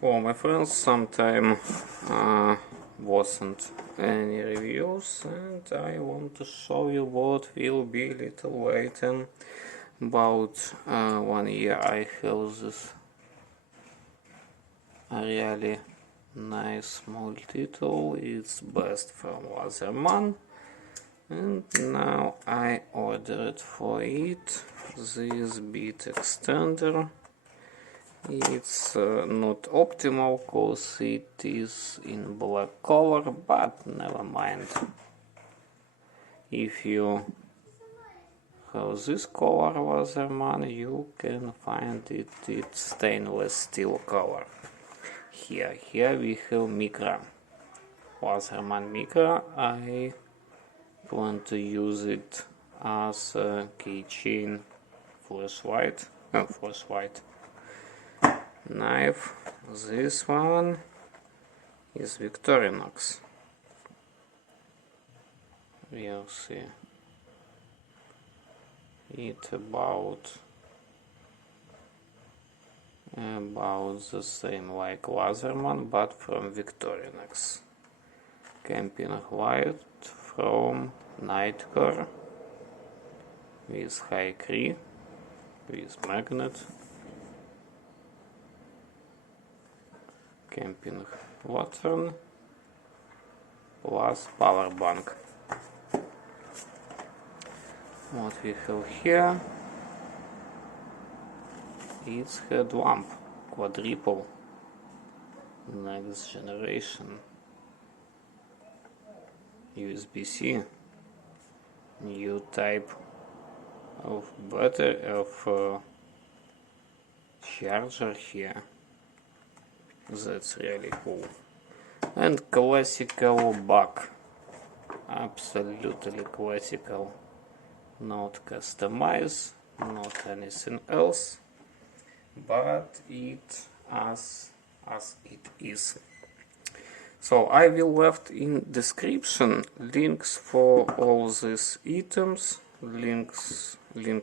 Hello my friends, sometime wasn't any reviews and I want to show you what will be little later. About 1 year I have this really nice multi-tool. It's best from LEATHERMAN, and now I ordered for it this bit extender. It's not optimal cause it is in black color, but never mind. If you have this color LEATHERMAN, you can find it in stainless steel color. Here we have micro, LEATHERMAN micro. I plan to use it as a keychain flashlight. Knife. This one is Victorinox. You'll see it about the same like LEATHERMAN, but from Victorinox. Camping light from Nitecore with high Cree, with magnet. Camping lantern plus power bank. What we have here, it's headlamp, quadruple, next generation, USB-C, new type of battery charger here. That's really cool. And classical back, absolutely classical, not customized, not anything else, but it as it is. So I will left in description links for all these items, link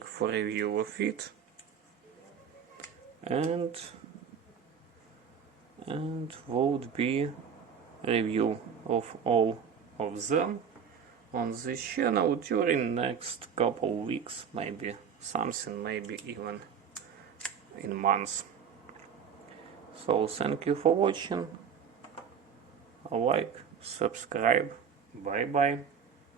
for review of it, and would be review of all of them on this channel during next couple weeks, maybe even in months. So thank you for watching, like, subscribe, bye bye.